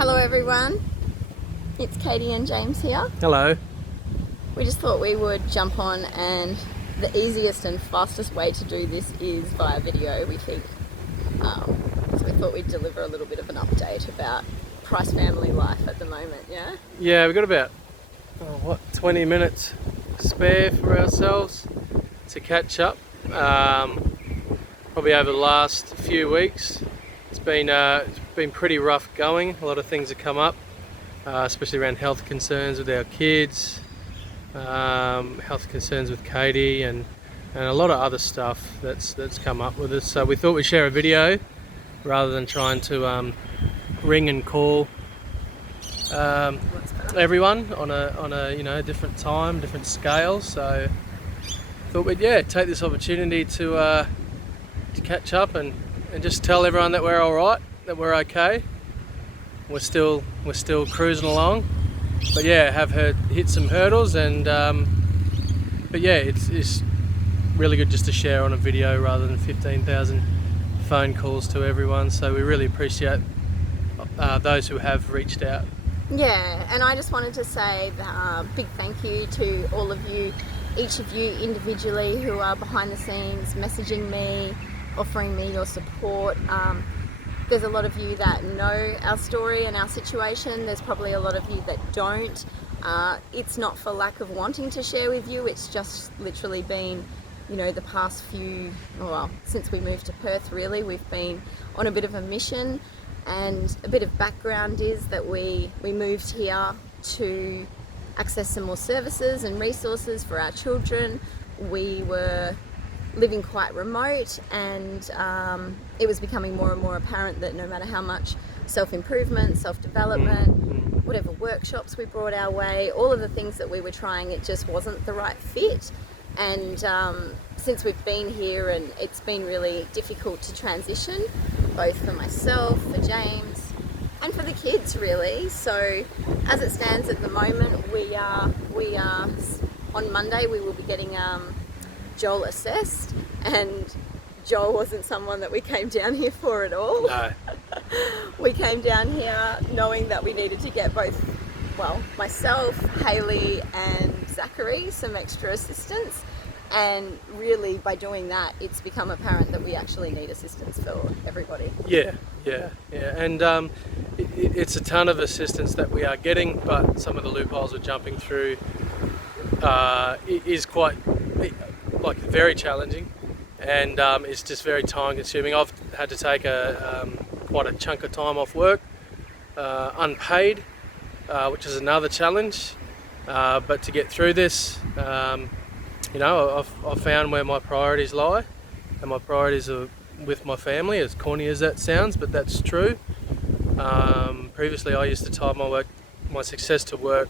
Hello everyone, it's Katie and James here. Hello. We just thought we would jump on, and the easiest and fastest way to do this is via video, we think. So we thought we'd deliver a little bit of an update about Price family life at the moment, yeah? Yeah, we've got about 20 minutes spare for ourselves to catch up. Probably over the last few weeks it's been pretty rough going. A lot of things have come up, especially around health concerns with our kids, health concerns with Katie, and a lot of other stuff that's come up with us. So we thought we'd share a video rather than trying to ring and call everyone on a different time, different scale. So thought we'd take this opportunity to catch up and just tell everyone that we're all right, that we're okay. We're still cruising along, but have hit some hurdles, and but it's really good just to share on a video rather than 15,000 phone calls to everyone. So we really appreciate those who have reached out. Yeah, and I just wanted to say a big thank you to all of you, each of you individually who are behind the scenes messaging me, offering me your support. There's a lot of you that know our story and our situation. There's probably a lot of you that don't. It's not for lack of wanting to share with you. It's just literally been, the past since we moved to Perth, really, we've been on a bit of a mission. And a bit of background is that we moved here to access some more services and resources for our children. We were living quite remote, and it was becoming more and more apparent that no matter how much self-improvement, self-development, whatever workshops we brought our way, all of the things that we were trying, it just wasn't the right fit. And since we've been here, and it's been really difficult to transition, both for myself, for James, and for the kids, really. So as it stands at the moment, we are on Monday we will be getting Joel assessed, and Joel wasn't someone that we came down here for at all. No. We came down here knowing that we needed to get both, myself, Hayley and Zachary some extra assistance, and really by doing that it's become apparent that we actually need assistance for everybody. Yeah, and it's a ton of assistance that we are getting, but some of the loopholes we're jumping through is quite very challenging, and it's just very time consuming. I've had to take quite a chunk of time off work, unpaid, which is another challenge, but to get through this, I've found where my priorities lie, and my priorities are with my family, as corny as that sounds, but that's true. Previously I used to tie my success to work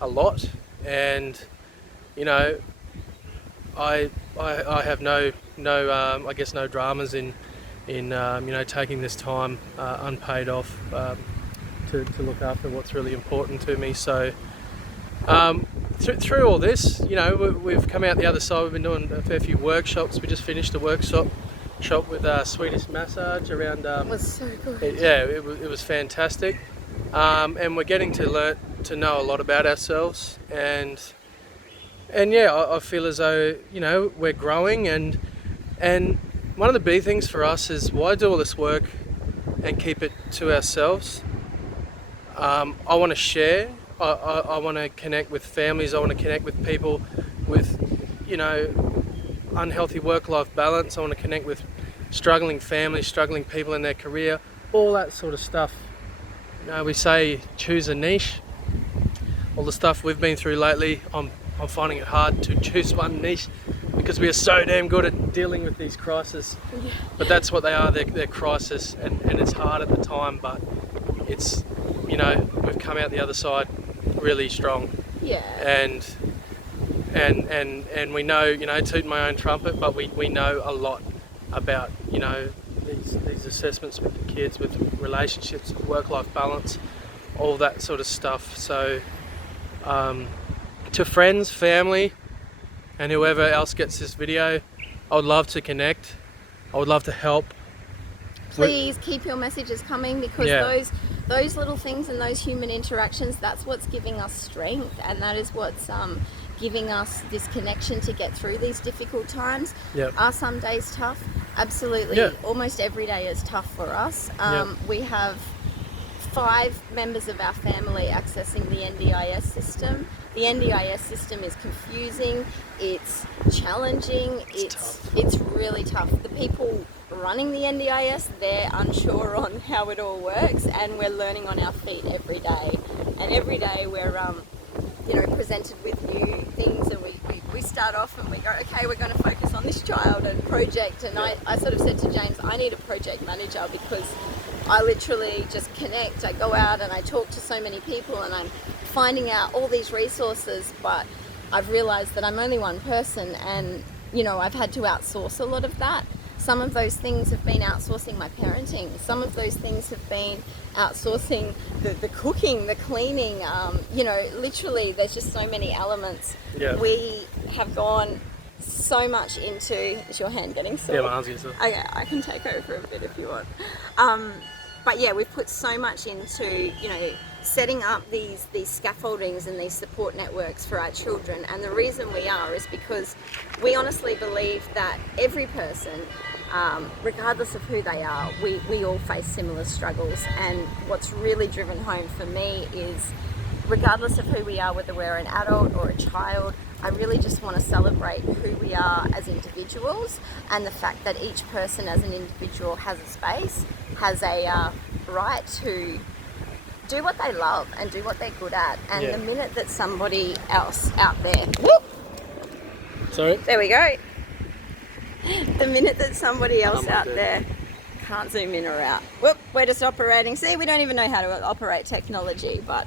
a lot, and I have no dramas in taking this time unpaid off to look after what's really important to me. So through all this, we've come out the other side. We've been doing a fair few workshops. We just finished a workshop with Swedish massage around. It was so good. It was fantastic, and we're getting to learn to know a lot about ourselves, and I feel as though we're growing, and one of the big things for us is, why do all this work and keep it to ourselves? I want to share. I want to connect with families. I want to connect with people with unhealthy work-life balance. I want to connect with struggling families, struggling people in their career, all that sort of stuff. We say choose a niche. All the stuff we've been through lately, I'm finding it hard to choose one niche, because we are so damn good at dealing with these crises. Yeah. But that's what they are, they're crisis, and it's hard at the time, but it's, we've come out the other side really strong. Yeah. And we know, tooting my own trumpet, but we know a lot about, these assessments with the kids, with relationships, with work-life balance, all that sort of stuff. So to friends, family, and whoever else gets this video, I would love to connect. I would love to help. Please keep your messages coming, because those little things and those human interactions, that's what's giving us strength, and that is what's giving us this connection to get through these difficult times. Yep. Are some days tough? Absolutely. Yeah. Almost every day is tough for us. Yep. We have 5 members of our family accessing the NDIS system. The NDIS system is confusing, it's challenging, it's really tough. The people running the NDIS, they're unsure on how it all works, and we're learning on our feet every day. And every day we're presented with new things, and we start off and we go, okay, we're going to focus on this child and project. And I sort of said to James, I need a project manager, because I literally just connect. I go out and I talk to so many people, and I'm finding out all these resources, but I've realized that I'm only one person, and I've had to outsource a lot of that. Some of those things have been outsourcing my parenting. Some of those things have been outsourcing the cooking, the cleaning. Literally there's just so many elements. Yeah. We have gone so much into... Is your hand getting sore? Yeah, my hand's getting sore. Okay, I can take over a bit if you want. But yeah, we've put so much into, setting up these scaffoldings and these support networks for our children. And the reason we are is because we honestly believe that every person, regardless of who they are, we all face similar struggles. And what's really driven home for me is, regardless of who we are, whether we're an adult or a child, I really just want to celebrate who we are as individuals, and the fact that each person as an individual has a space, has a right to do what they love and do what they're good at. And the minute that somebody else out there... Whoop! Sorry? There we go. The minute that somebody else out there... Can't zoom in or out. Whoop! We're just operating. See, we don't even know how to operate technology, but...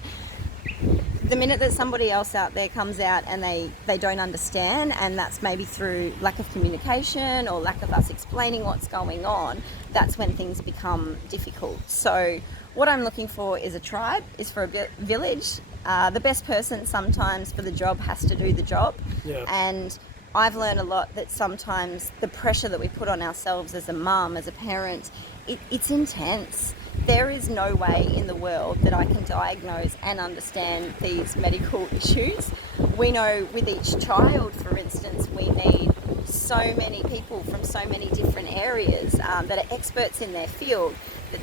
The minute that somebody else out there comes out and they don't understand, and that's maybe through lack of communication or lack of us explaining what's going on, that's when things become difficult. So what I'm looking for is a tribe, is for a village. The best person sometimes for the job has to do the job. Yeah. And I've learned a lot that sometimes the pressure that we put on ourselves as a mum, as a parent, it's intense. There is no way in the world that I can diagnose and understand these medical issues. We know with each child, for instance, we need so many people from so many different areas that are experts in their field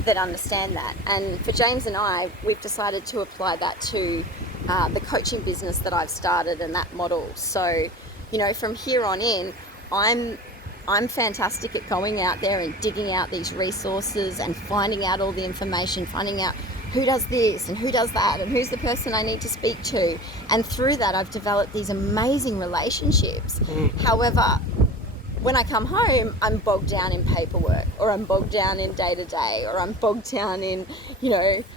that understand that. And for James and I, we've decided to apply that to the coaching business that I've started and that model. So, from here on in, I'm fantastic at going out there and digging out these resources and finding out all the information, finding out who does this and who does that and who's the person I need to speak to. And through that, I've developed these amazing relationships. However, when I come home, I'm bogged down in paperwork, or I'm bogged down in day-to-day, or I'm bogged down in,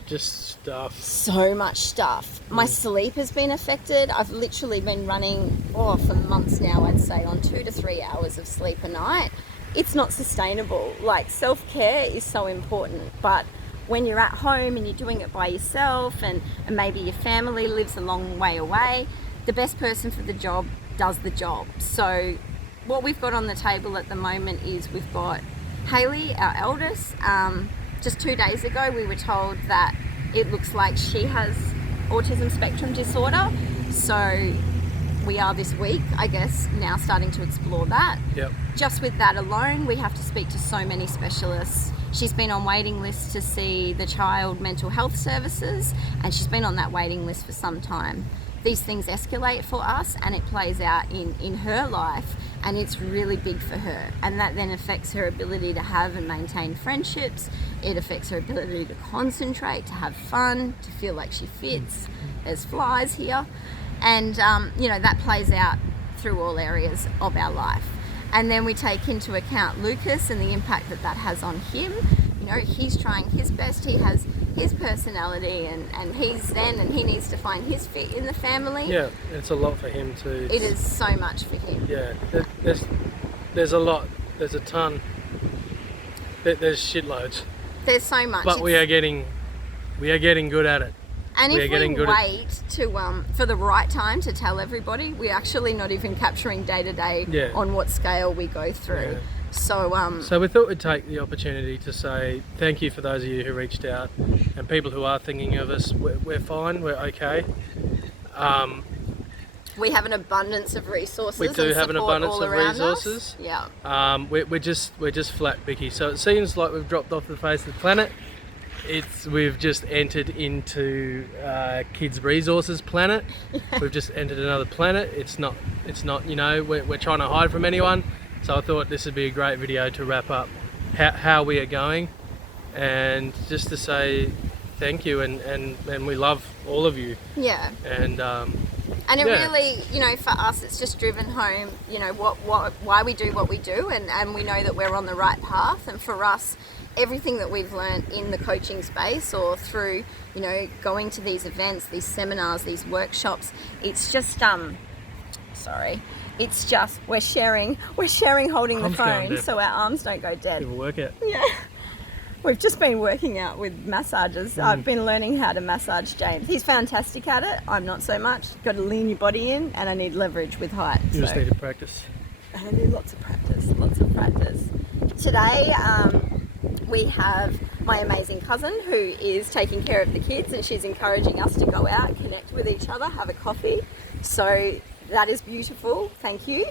just stuff. So much stuff. My sleep has been affected. I've literally been running, for months now, I'd say, on 2 to 3 hours of sleep a night. It's not sustainable. Like, self-care is so important, but when you're at home and you're doing it by yourself, and maybe your family lives a long way away, the best person for the job does the job. So what we've got on the table at the moment is we've got Hayley, our eldest. Just 2 days ago, we were told that it looks like she has autism spectrum disorder. So we are this week, I guess, now starting to explore that. Yep. Just with that alone, we have to speak to so many specialists. She's been on waiting lists to see the child mental health services, and she's been on that waiting list for some time. These things escalate for us, and it plays out in her life, and it's really big for her. And that then affects her ability to have and maintain friendships. It affects her ability to concentrate, to have fun, to feel like she fits. There's flies here. And, that plays out through all areas of our life. And then we take into account Lucas and the impact that has on him. He's trying his best. He has his personality, and he's zen, and he needs to find his fit in the family. Yeah, it's a lot for him too. It is so much for him. Yeah, there's a lot. There's a ton. There's shitloads. There's so much. But we are getting good at it. And if we wait to for the right time to tell everybody, we're actually not even capturing day to day on what scale we go through. So we thought we'd take the opportunity to say thank you for those of you who reached out, and people who are thinking of us. We're fine, we're okay. We have an abundance of resources. We do have an abundance of resources. Yeah. We're just flat Bicky. So it seems like we've dropped off the face of the planet. We've just entered into kids' resources planet. We've just entered another planet. It's not. You know, we're trying to hide from anyone. So I thought this would be a great video to wrap up how we are going, and just to say thank you, and we love all of you. Yeah. And it really, you know, for us, it's just driven home, you know, why we do what we do, and we know that we're on the right path. And for us, everything that we've learned in the coaching space or through, you know, going to these events, these seminars, these workshops, it's just it's just we're sharing holding the phone so our arms don't go dead. It'll work out. Yeah. We've just been working out with massages. I've been learning how to massage James. He's fantastic at it. I'm not so much. Got to lean your body in, and I need leverage with height. You just need to practice. And I need lots of practice. Today, we have my amazing cousin who is taking care of the kids, and she's encouraging us to go out, connect with each other, have a coffee. So that is beautiful. Thank you.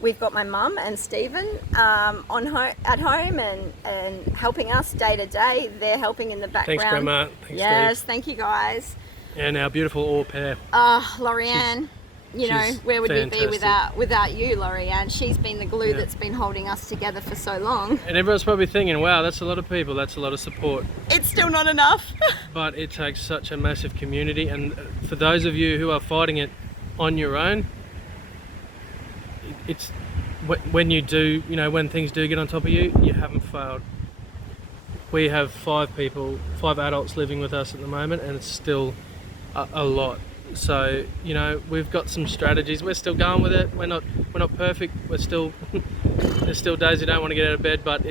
We've got my mum and Stephen at home and helping us day to day. They're helping in the background. Thanks, Grandma. Thanks, yes, Steve. Thank you, guys. And our beautiful au pair. Lorianne. You know, where would we be without you, Lorianne? She's been the glue that's been holding us together for so long. And everyone's probably thinking, wow, that's a lot of people, that's a lot of support. It's still not enough. But it takes such a massive community, and for those of you who are fighting it on your own, it's when you do, you know, when things do get on top of you, you haven't failed. We have 5 adults living with us at the moment, and it's still a lot. So, you know, we've got some strategies. We're still going with it. We're not perfect. There's still days you don't want to get out of bed, but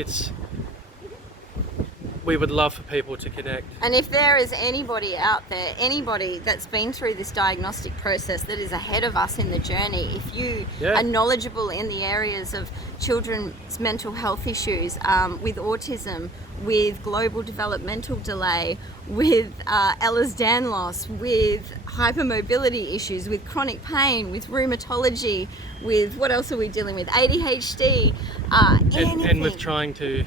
we would love for people to connect. And if there is anybody out there, anybody that's been through this diagnostic process that is ahead of us in the journey, if you are knowledgeable in the areas of children's mental health issues, with autism, with global developmental delay, with Ehlers-Danlos, with hypermobility issues, with chronic pain, with rheumatology, with what else are we dealing with? ADHD, and with trying to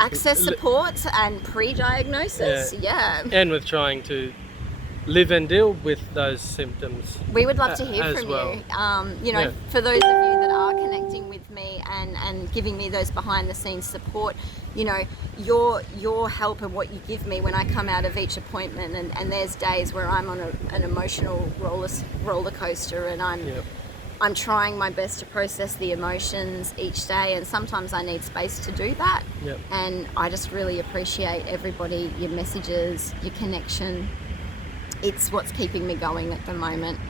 access support and pre-diagnosis, and with trying to live and deal with those symptoms. We would love to hear from well. You. You know, for those of you that are connecting with me and giving me those behind-the-scenes support, you know, your help and what you give me when I come out of each appointment, and there's days where I'm on an emotional roller coaster, and I'm trying my best to process the emotions each day, and sometimes I need space to do that. And I just really appreciate everybody, your messages, your connection. It's what's keeping me going at the moment.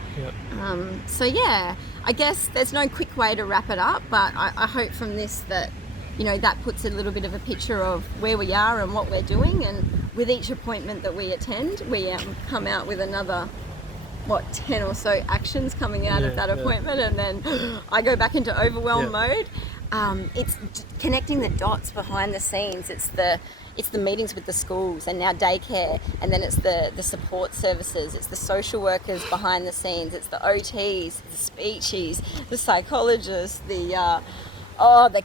So yeah, I guess there's no quick way to wrap it up, but I hope from this that, you know, that puts a little bit of a picture of where we are and what we're doing. And with each appointment that we attend, we come out with another 10 or so actions coming out of that appointment, and then I go back into overwhelm mode. It's connecting the dots behind the scenes. It's the meetings with the schools, and now daycare, and then it's the support services, it's the social workers behind the scenes, it's the OTs, the speechies, the psychologists, the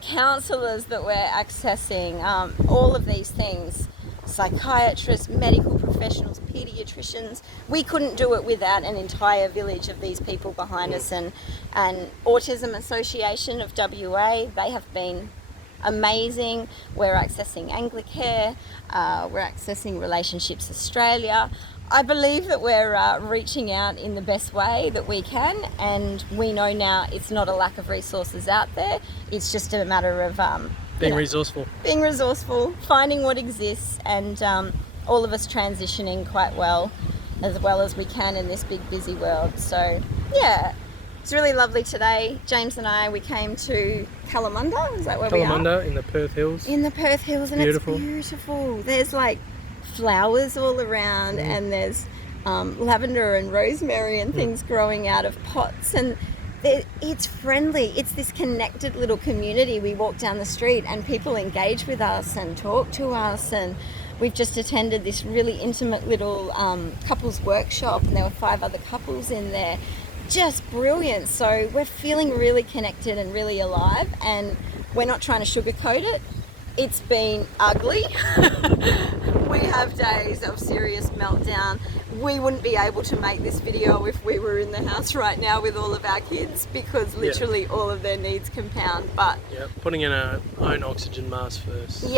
counsellors that we're accessing, all of these things. Psychiatrists, medical professionals, pediatricians. We couldn't do it without an entire village of these people behind us, and Autism Association of WA, they have been amazing. We're accessing Anglicare, we're accessing Relationships Australia. I believe that we're reaching out in the best way that we can, and we know now it's not a lack of resources out there, it's just a matter of being resourceful, finding what exists, and all of us transitioning quite well as we can in this big busy world. So yeah, it's really lovely today. James and I, we came to Kalamunda, is that where we are? Kalamunda in the Perth Hills. In the Perth Hills, and it's beautiful. There's like flowers all around, and there's lavender and rosemary and things growing out of pots, and it's friendly. It's this connected little community. We walk down the street and people engage with us and talk to us, and we've just attended this really intimate little couples workshop, and there were 5 other couples in there. Just brilliant. So we're feeling really connected and really alive, and we're not trying to sugarcoat it. It's been ugly. We have days of serious meltdown. We wouldn't be able to make this video if we were in the house right now with all of our kids, because literally all of their needs compound. But putting in our own oxygen mask first.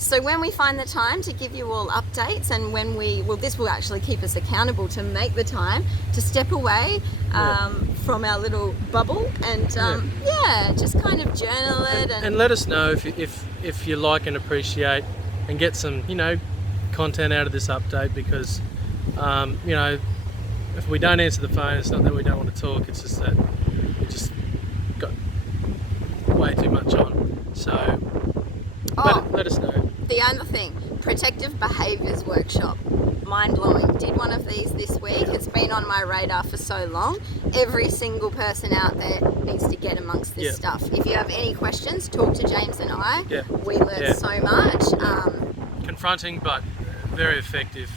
So when we find the time to give you all updates, and when this will actually keep us accountable to make the time to step away from our little bubble and just kind of journal it and let us know if you like and appreciate and get some content out of this update, because if we don't answer the phone, it's not that we don't want to talk, it's just that we just got way too much on. So let us know. The other thing, protective behaviours workshop, mind-blowing. Did one of these this week. It's been on my radar for so long. Every single person out there needs to get amongst this stuff. If you have any questions, talk to James and I. We learn so much. Confronting but very effective.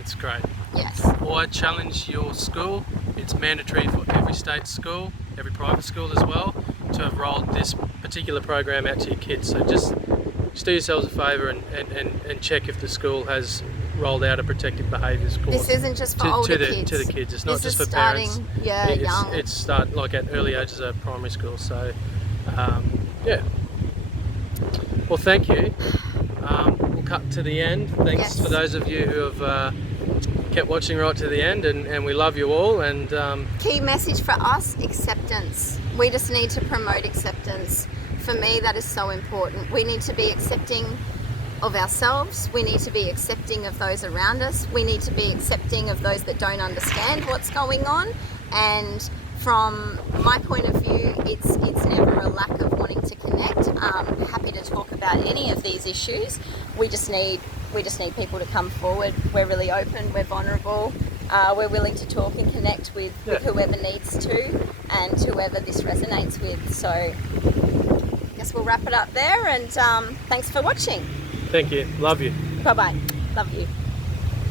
It's great. Yes. Or I challenge your school. It's mandatory for every state school, every private school as well, to have rolled this particular program out to your kids. So just do yourselves a favour and check if the school has rolled out a protective behaviours course. This isn't just for older kids. To the kids. It's not just for starting, parents. Young. It's start like at early ages of primary school. So well, thank you. We'll cut to the end. Thanks for those of you who have kept watching right to the end, and we love you all. And key message for us: acceptance. We just need to promote acceptance. For me, that is so important. We need to be accepting of ourselves. We need to be accepting of those around us. We need to be accepting of those that don't understand what's going on. And from my point of view, it's never a lack of wanting to connect. I'm happy to talk about any of these issues. We just need people to come forward. We're really open. We're vulnerable. We're willing to talk and connect with whoever needs to, and whoever this resonates with. So I guess we'll wrap it up there, and thanks for watching. Thank you. Love you. Bye-bye. Love you.